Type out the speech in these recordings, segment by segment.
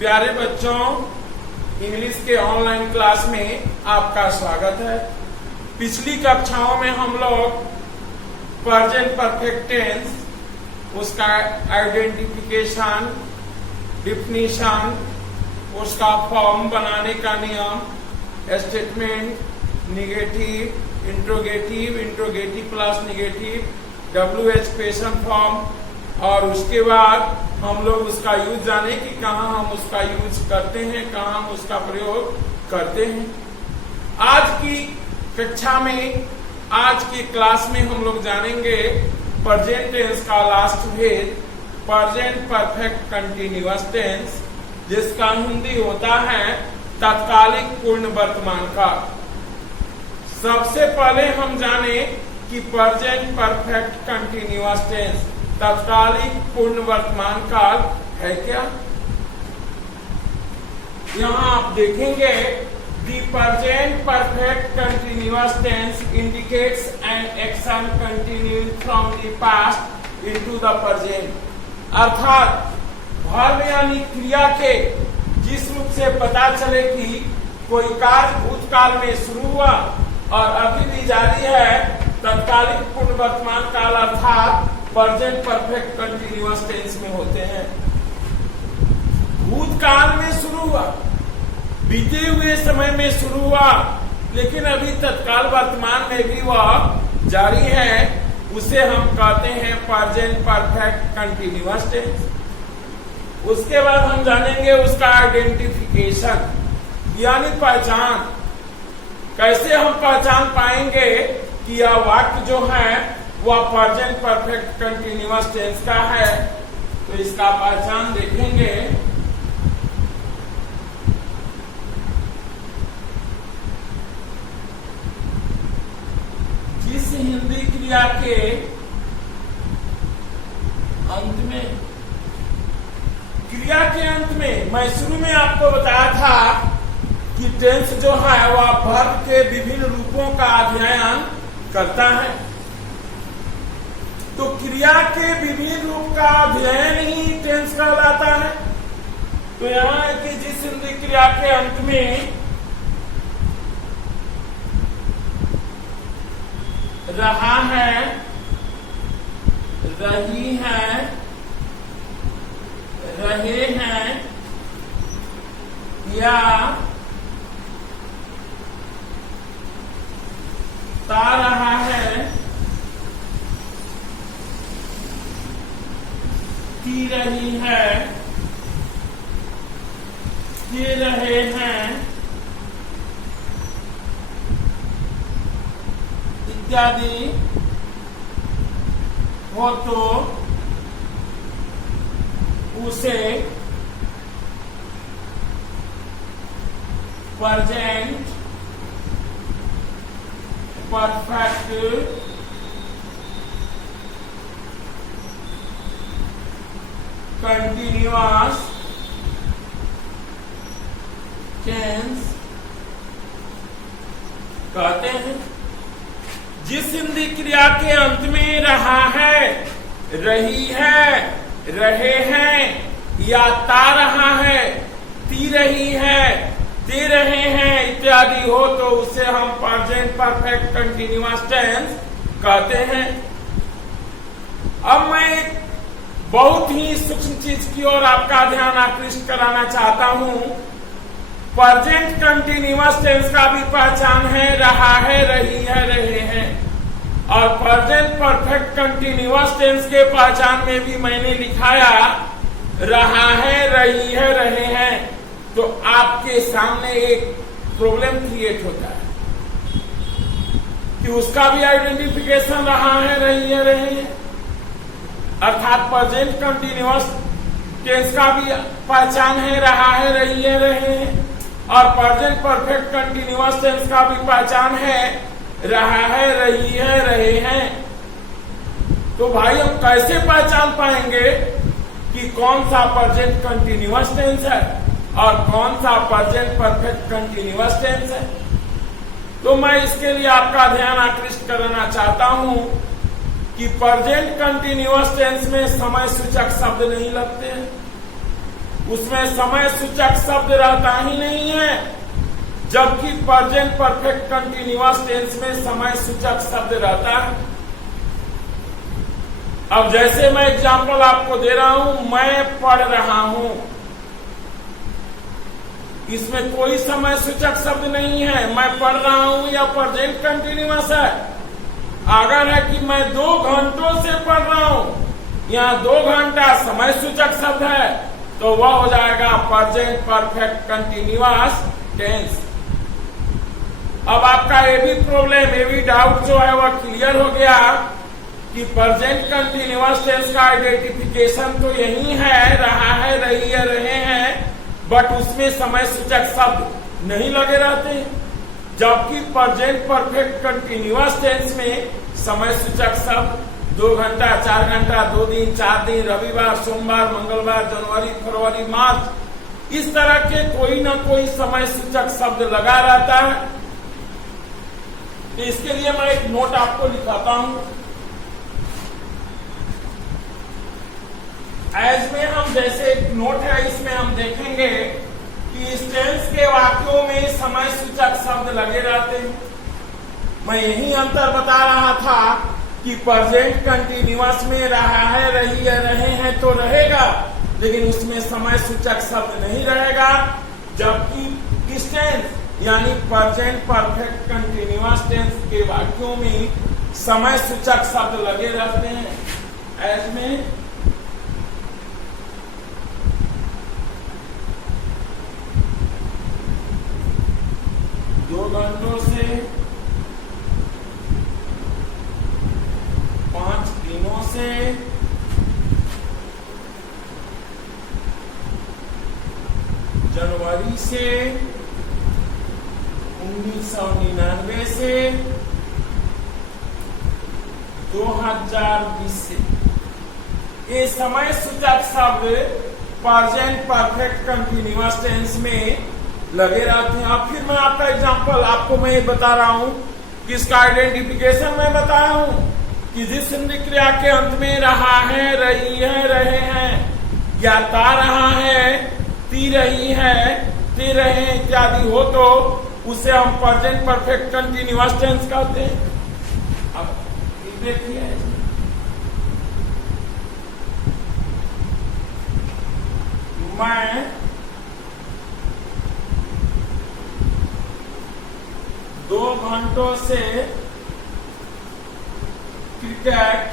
प्यारे बच्चों, इंग्लिश के ऑनलाइन क्लास में आपका स्वागत है। पिछली कक्षाओं में हम लोग प्रेजेंट परफेक्ट टेंस, उसका आइडेंटिफिकेशन, डिफिनीशन, उसका फॉर्म बनाने का नियम, statement, negative, interrogative, interrogative plus negative, WH question form, और उसके बाद हम लोग उसका यूज जाने कि कहाँ हम उसका यूज करते हैं, कहाँ हम उसका प्रयोग करते हैं। आज की कक्षा में, आज की क्लास में हम लोग जानेंगे प्रेजेंट टेंस का last phase, present perfect continuous tense, जिसका हिंदी होता है तत्कालिक पूर्ण वर्तमान काल। सबसे पहले हम जाने कि प्रेजेंट परफेक्ट कंटिन्यूअस टेंस, तत्कालिक पूर्ण वर्तमान काल है क्या। यहाँ आप देखेंगे the present perfect continuous tense indicates an action continuing from the past into the present। अर्थात भाव यानी क्रिया के जिस रूप से पता चले कि कोई कार्य भूतकाल में शुरू हुआ और अभी भी जारी है, तत्कालिक पूर्ण वर्तमान काल अर्थात प्रेजेंट परफेक्ट कंटिन्यूअस टेंस में होते हैं। भूतकाल में शुरू हुआ, बीते हुए समय में शुरू हुआ, लेकिन अभी तत्काल वर्तमान में भी वह जारी है, उसे हम कहते हैं प्रेजेंट परफेक्ट कंटिन्यूअस टेंस। उसके बाद हम जानेंगे उसका आइडेंटिफिकेशन यानी पहचान। कैसे हम पहचान पाएंगे कि यह वाक्य जो है वह प्रेजेंट परफेक्ट कंटिन्यूअस टेंस का है, तो इसका पहचान देखेंगे। जिस हिंदी क्रिया के अंत में, क्रिया के अंत में, मैं शुरू में आपको बताया था कि टेंस जो है वह वर्ब के विभिन्न रूपों का अध्ययन करता है। तो क्रिया के विभिन्न रूप का अध्ययन ही टेंस कहलाता है। तो यहाँ है कि जिस हिंदी क्रिया के अंत में रहा है, रही है, रहे हैं या ता रहा है, ती रही है, ते रहे हैं इत्यादि हो तो उसे प्रेजेंट परफेक्ट कंटिन्यूअस टेंस कहते हैं। जिस हिंदी क्रिया के अंत में रहा है, रही है, रहे हैं या ता रहा है, ती रही है, ते रहे हैं इत्यादि हो तो उसे हम प्रेजेंट परफेक्ट कंटिन्यूअस टेंस कहते हैं। अब मैं बहुत ही सूक्ष्म चीज की ओर आपका ध्यान आकृष्ट कराना चाहता हूं। प्रेजेंट कंटिन्यूअस टेंस का भी पहचान है, रहा है, रही है, रहे हैं, और प्रेजेंट परफेक्ट कंटिन्यूअस टेंस के पहचान में भी मैंने लिखाया रहा है, रही है, रहे हैं। तो आपके सामने एक प्रॉब्लम क्रिएट होता है कि उसका भी आइडेंटिफिकेशन रहा है, रही है, रहे हैं, अर्थात प्रेजेंट कंटिन्यूअस टेंस का भी पहचान है, रहा है, रही है, रहे हैं, और प्रेजेंट परफेक्ट कंटिन्यूअस टेंस का भी पहचान है, रहा है, रही है, रहे हैं। तो भाई हम कैसे पहचान पाएंगे कि कौन सा प्रेजेंट कंटिन्यूअस टेंस है और कौन सा प्रेजेंट परफेक्ट कंटिन्यूअस टेंस है। तो मैं इसके लिए आपका ध्यान आकृष्ट करना चाहता हूं कि प्रेजेंट कंटिन्यूअस टेंस में समय सूचक शब्द नहीं लगते हैं। उसमें समय सूचक शब्द रहता ही नहीं है, जबकि प्रेजेंट परफेक्ट कंटीन्यूअस टेंस में समय सूचक शब्द रहता है। अब जैसे मैं एग्जांपल आपको दे रहा हूं, मैं पढ़ रहा हूं, इसमें कोई समय सूचक शब्द नहीं है। मैं पढ़ रहा हूं या प्रेजेंट कंटीन्यूअस है। अगर है कि मैं 2 घंटों से पढ़ रहा हूं, यहाँ 2 घंटा समय सूचक शब्द है, तो वह हो जाएगा प्रेजेंट परफेक्ट कंटीन्यूअस टेंस। अब आपका ये भी प्रॉब्लम, ये भी डाउट जो है वह क्लियर हो गया कि प्रेजेंट कंटीन्यूअस टेंस का आइडेंटिफिकेशन तो यही है, रहा है, रही है, रहे हैं, बट उसमें समय सूचक शब्द नहीं लगे रहते, जबकि प्रेजेंट परफेक्ट कंटीन्यूअस टेंस में समय सूचक शब्द 2 घंटा, 4 घंटा, 2 दिन, 4 दिन, रविवार, सोमवार, मंगलवार, जनवरी, फरवरी, मार्च, इस तरह के कोई ना कोई समय सूचक शब्द लगा रहता है। तो इसके लिए मैं एक नोट आपको लिखाता हूं। एज में हम जैसे एक नोट है, इसमें हम देखेंगे कि इस टेंस के वाक्यों में समय सूचक शब्द लगे रहते हैं। मैं यही अंतर बता रहा था कि प्रेजेंट कंटीन्यूअस में रहा है, रही है, रहे हैं तो रहेगा, लेकिन उसमें समय सूचक शब्द नहीं रहेगा, जबकि इस टेंस यानी प्रेजेंट परफेक्ट कंटीन्यूअस टेंस के वाक्यों में समय सूचक शब्द लगे रहते हैं। एज में 2 घंटों से 5 दिनों से जनवरी से 1999 से 2020 से, ये समय सूचक शब्द प्रेजेंट परफेक्ट कंटीन्यूअस टेंस में लगे रहते हैं। अब फिर मैं आपका एग्जांपल आपको मैं ये बता रहा हूं कि इसका आइडेंटिफिकेशन मैं बताया हूं कि जिस संधि क्रिया के अंत में रहा है, रही है, रहे हैं या ता रहा है, ती रही है, ते रहे इत्यादि हो तो उसे हम प्रेजेंट परफेक्ट कंटीन्यूअस टेंस कहते हैं। अब देखिए, मैं 2 घंटों से क्रिकेट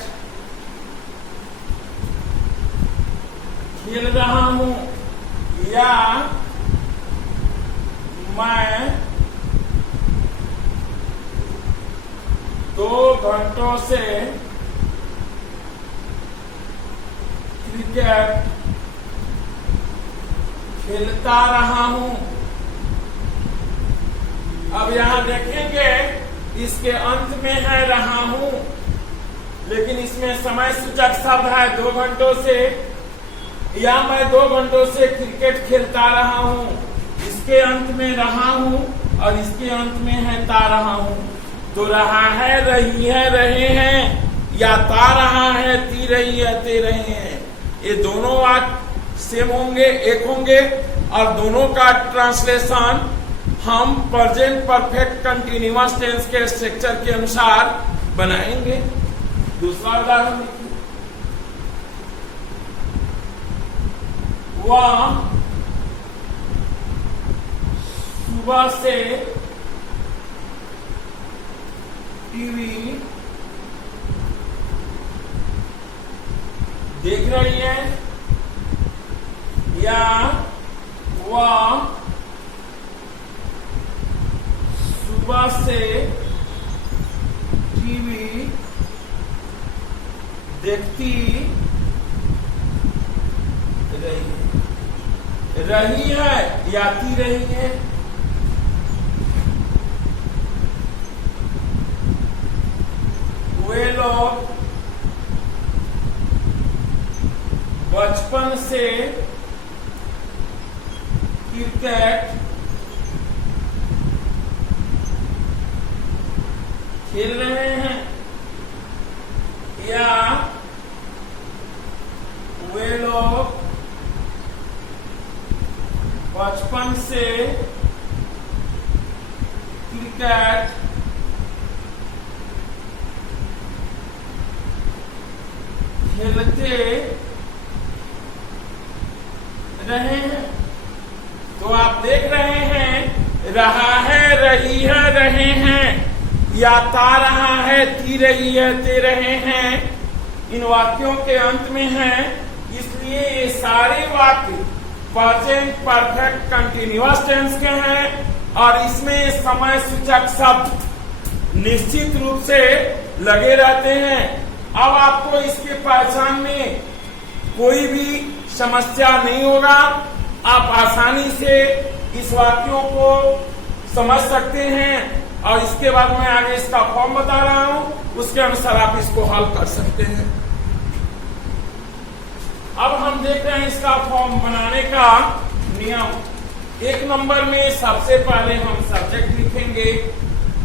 खेल रहा हूं, या मैं 2 घंटों से क्रिकेट खेलता रहा हूं। अब यहां देखेंगे इसके अंत में है रहा हूं, लेकिन इसमें समय सूचक शब्द है 2 घंटों से, या मैं 2 घंटों से क्रिकेट खेलता रहा हूं, इसके अंत में रहा हूं और इसके अंत में है ता रहा हूं। तो रहा है, रही है, रहे हैं, या ता रहा है, ती रही है, ते रहे हैं, ये दोनों वाक्य सेम होंगे, एक होंगे, और दोनों का ट्रांसलेशन हम प्रेजेंट परफेक्ट कंटीन्यूअस टेंस के स्ट्रक्चर के अनुसार बनाएंगे। दूसरा उदाहरण देखिए, वह सुबह से टीवी देख रही है, या वह सुबह से टीवी देखती रही है, या ती रही है। वे लोग बचपन से क्रिकेट खेल रहे हैं, या वे लोग बचपन से क्रिकेट खेलते रहे हैं। तो आप देख रहे हैं, रहा है, रही है, रहे हैं, या ता रहा है, थी रही है, ते रहे हैं, इन वाक्यों के अंत में है। इसलिए ये सारे वाक्य प्रेजेंट परफेक्ट कंटिन्यूअस टेंस के हैं और इसमें समय सूचक शब्द निश्चित रूप से लगे रहते हैं। अब आपको इसके पहचान में कोई भी समस्या नहीं होगा। आप आसानी से इस वाक्यों को समझ सकते हैं और इसके बाद मैं आगे इसका फॉर्म बता रहा हूं, उसके अनुसार आप इसको हल कर सकते हैं। अब हम देख रहे हैं इसका फॉर्म बनाने का नियम। 1 नंबर में सबसे पहले हम सब्जेक्ट लिखेंगे,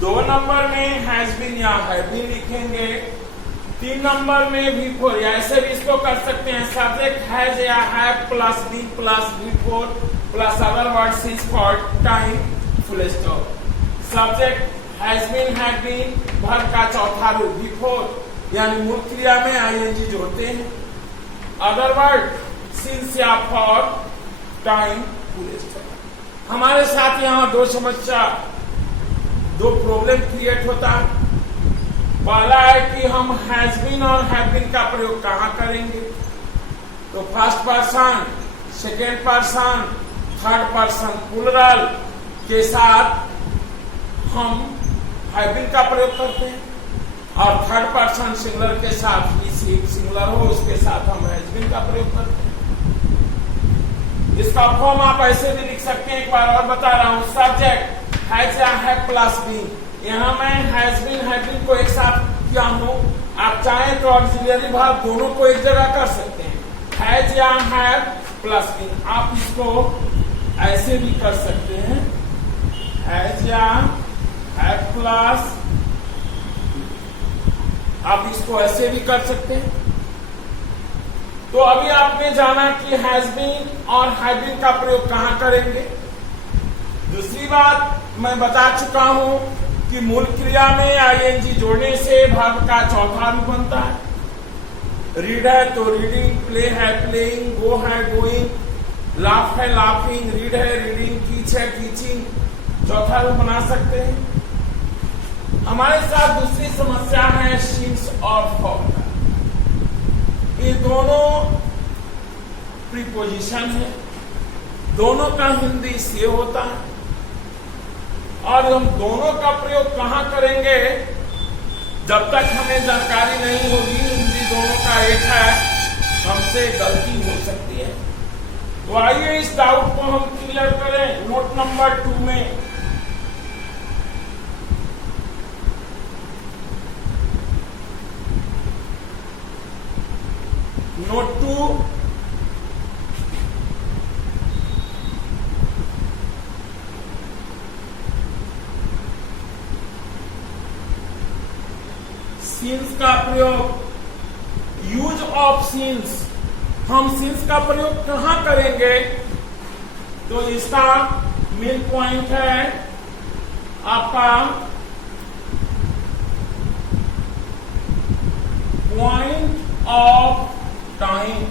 2 नंबर में हैज बीन या हैव बीन लिखेंगे, 3 नंबर में भी फोर, या ऐसे भी इसको कर सकते हैं, सब्जेक्ट हैज या have plus V four plus other word since for time full stop. Subject has been, had been, verb का चौथा रूप बिफोर, यानी मूल क्रिया में आईएनजी जोड़ते हैं। अदर वर्ड सिंस या फॉर टाइम फुल स्टॉप। हमारे साथ यहाँ 2 समस्या, 2 प्रॉब्लम क्रिएट होता है। पहला है कि हम हैज बीन और हैव बीन का प्रयोग कहां करेंगे। तो first person, second person, third person plural के साथ हम हैव बीन का प्रयोग करते हैं और थर्ड पर्सन सिंगुलर के साथ ही सिंगुलर हो उसके साथ हम हैज बीन का प्रयोग करते हैं। इसका फॉर्म आप ऐसे भी लिख सकते हैं, एक बार और बता रहा हूं। सब्जेक्ट हैज या हैव प्लस बीन, यहाँ मैं हैज बीन हैव बीन को एक साथ किया हूं। आप चाहें तो ऑक्सिलरी वर्ब दोनों को एक जगह कर सकते हैं, हैज या हैव प्लस बीन। आप इसको ऐसे भी कर सकते हैं, हैज या हैव प्लस, आप इसको ऐसे भी कर सकते हैं। तो अभी आपने जाना कि हैज बीन और हैव बीन का प्रयोग कहां करेंगे। दूसरी बात मैं बता चुका हूं कि मूल क्रिया में आईएनजी जोड़ने से वर्ब का चौथा रूप बनता है। रीड है तो रीडिंग, प्ले है प्लेइंग, गो है गोइंग, लाफ है लाफिंग, रीड है रीडिंग, टीच है टीचिंग, चौथा रूप बना सकते हैं। हमारे साथ दूसरी समस्या है सिंस और फॉर। ये दोनों प्रीपोजिशन है, दोनों का हिंदी से होता है और हम दोनों का प्रयोग कहां करेंगे जब तक हमें जानकारी नहीं होगी। हिंदी दोनों का एक है, हमसे गलती हो सकती है। तो आइए इस डाउट को हम क्लियर करें। नोट नंबर 2 में नोट 2 सिंस का प्रयोग, यूज ऑफ सिंस। हम सिंस का प्रयोग कहां करेंगे। तो इसका मेन पॉइंट है आपका पॉइंट ऑफ टाइम,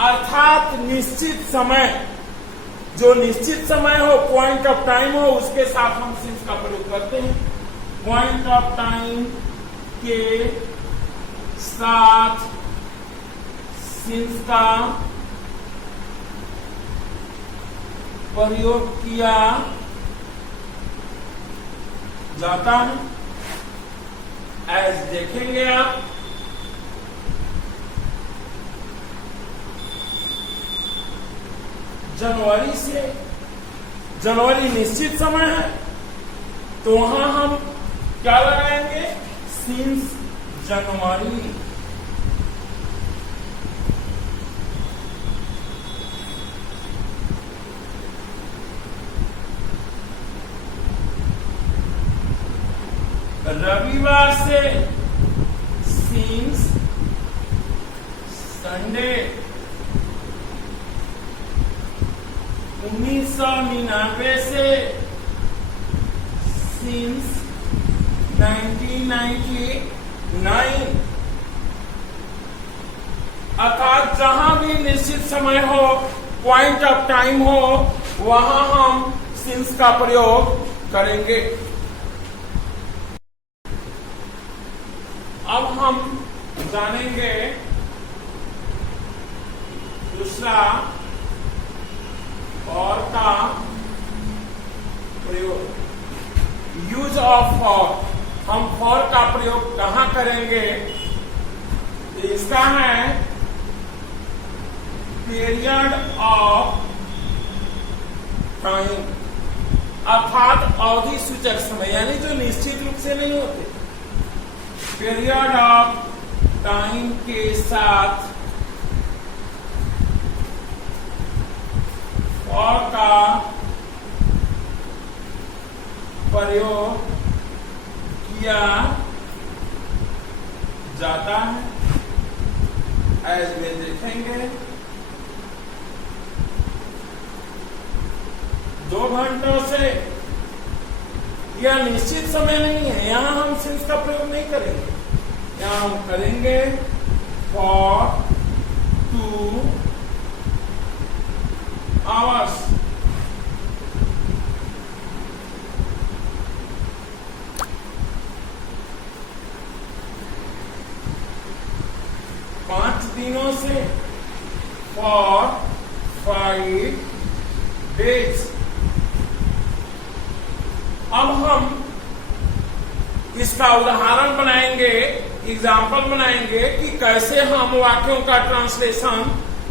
अर्थात निश्चित समय, जो निश्चित समय हो, पॉइंट ऑफ टाइम हो, उसके साथ हम सिंस का प्रयोग करते हैं। पॉइंट ऑफ टाइम के साथ सिंस का प्रयोग किया जाता है। एज देखेंगे आप, जनवरी से, जनवरी निश्चित समय है तो वहां हम क्या लगाएंगे, सिंस जनवरी। रविवार से सिंस संडे, 1999 से since 1999, अर्थात जहां भी निश्चित समय हो, पॉइंट ऑफ टाइम हो, वहां हम सिंस का प्रयोग करेंगे। अब हम जानेंगे दूसरा फॉर का प्रयोग, यूज ऑफ फॉर। हम फॉर का प्रयोग कहां करेंगे? इसका है पीरियड ऑफ टाइम, अर्थात अवधि सूचक समय, यानी जो निश्चित रूप से नहीं होते। पीरियड ऑफ टाइम के साथ फॉर का प्रयोग किया जाता है। एज में देखेंगे 2 घंटों से, यह निश्चित समय नहीं है, यहां हम सिंस का प्रयोग नहीं करेंगे। यहां हम करेंगे फॉर 2 आवर्स। पांच दिनों से फॉर 5 डेज। अब हम इसका उदाहरण बनाएंगे, एग्जाम्पल बनाएंगे कि कैसे हम वाक्यों का ट्रांसलेशन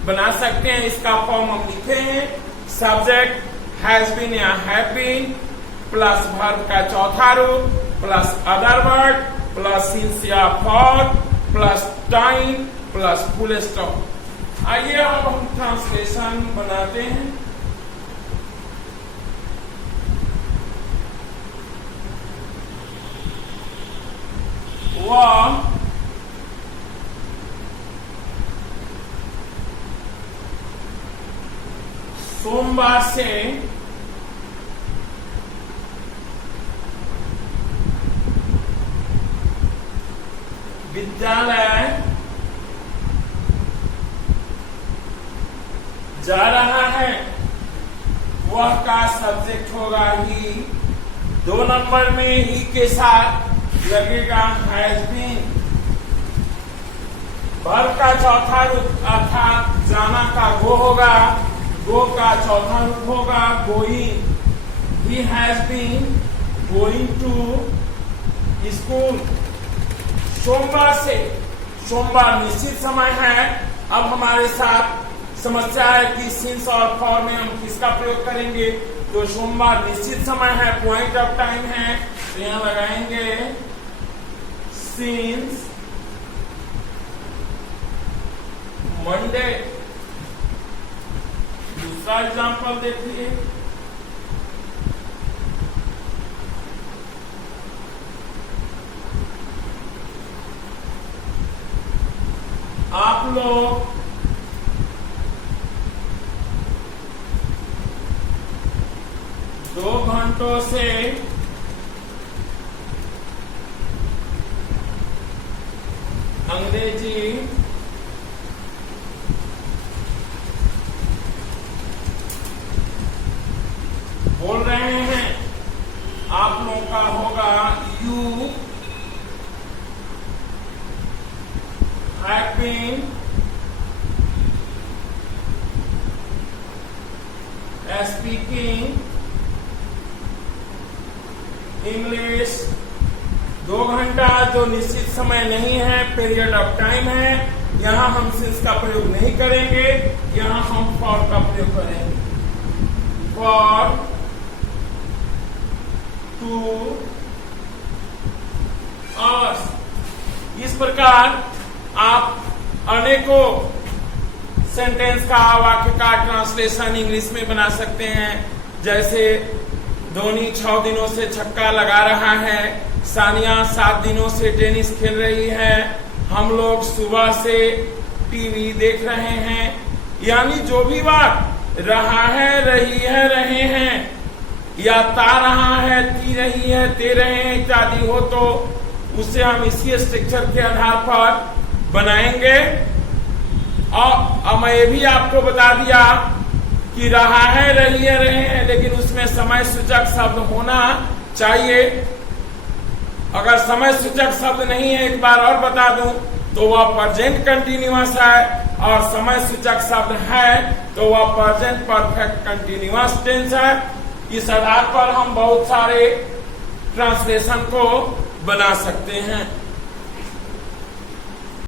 बना सकते हैं। इसका फॉर्म हम लिखे हैं, सब्जेक्ट हैज बीन या हैव बीन प्लस वर्ब का चौथा रूप plus other word plus since या for plus time plus full stop. आइए अब हम ट्रांसलेशन बनाते हैं। वह सोमवार से विद्यालय जा रहा है। वह का सब्जेक्ट होगा ही। 2 नंबर में ही के साथ लगेगा हैज बीन। वर्ब का चौथा रूप अर्थात जाना का गो होगा, गो का चौथा रूप होगा going. He has been going to school. सोमवार से, सोमवार निश्चित समय है। अब हमारे साथ समस्या है कि सिंस और फॉर में हम किसका प्रयोग करेंगे। तो सोमवार निश्चित समय है, पॉइंट ऑफ टाइम है, तो यहां लगाएंगे सिंस मंडे। दूसरा एग्जांपल देखिए, आप लोग 2 घंटों से अंग्रेजी बोल रहे हैं। आप लोगों का होगा you have been speaking English. 2 घंटा जो निश्चित समय नहीं है, पीरियड ऑफ टाइम है, यहां हम सिंस का प्रयोग नहीं करेंगे, यहां हम फॉर का प्रयोग करेंगे। For 2 hours. इस प्रकार आप अनेकों सेंटेंस का, वाक्य का ट्रांसलेशन इंग्लिश में बना सकते हैं। जैसे धोनी 6 दिनों से छक्का लगा रहा है, सानिया 7 दिनों से टेनिस खेल रही है, हम लोग सुबह से टीवी देख रहे हैं। यानी जो भी बात रहा है, रही है, रहे हैं, या ता रहा है, ती रही है, ते रहे हैं इत्यादि हो तो उसे हम इसी स्ट्रक्चर के आधार पर बनाएंगे। और अब मैं ये भी आपको बता दिया कि रहा है, रही है, रहे हैं, लेकिन उसमें समय सूचक शब्द होना चाहिए। अगर समय सूचक शब्द नहीं है, एक बार और बता दूं, तो वह प्रेजेंट कंटिन्यूअस है, और समय सूचक शब्द है तो वह प्रेजेंट परफेक्ट कंटिन्यूअस टेंस है। इस आधार पर हम बहुत सारे ट्रांसलेशन को बना सकते हैं।